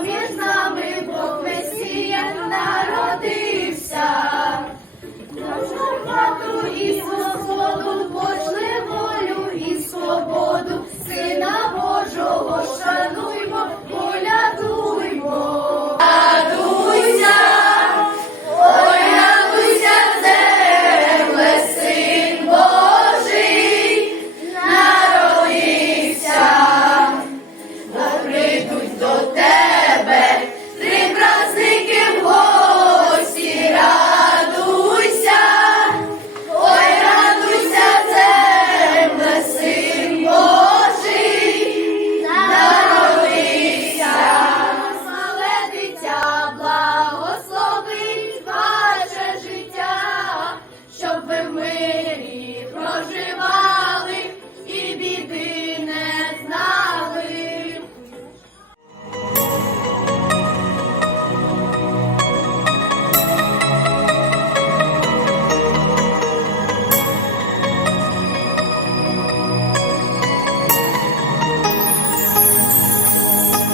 Між нами, Бог Месія народився, до хату і зло.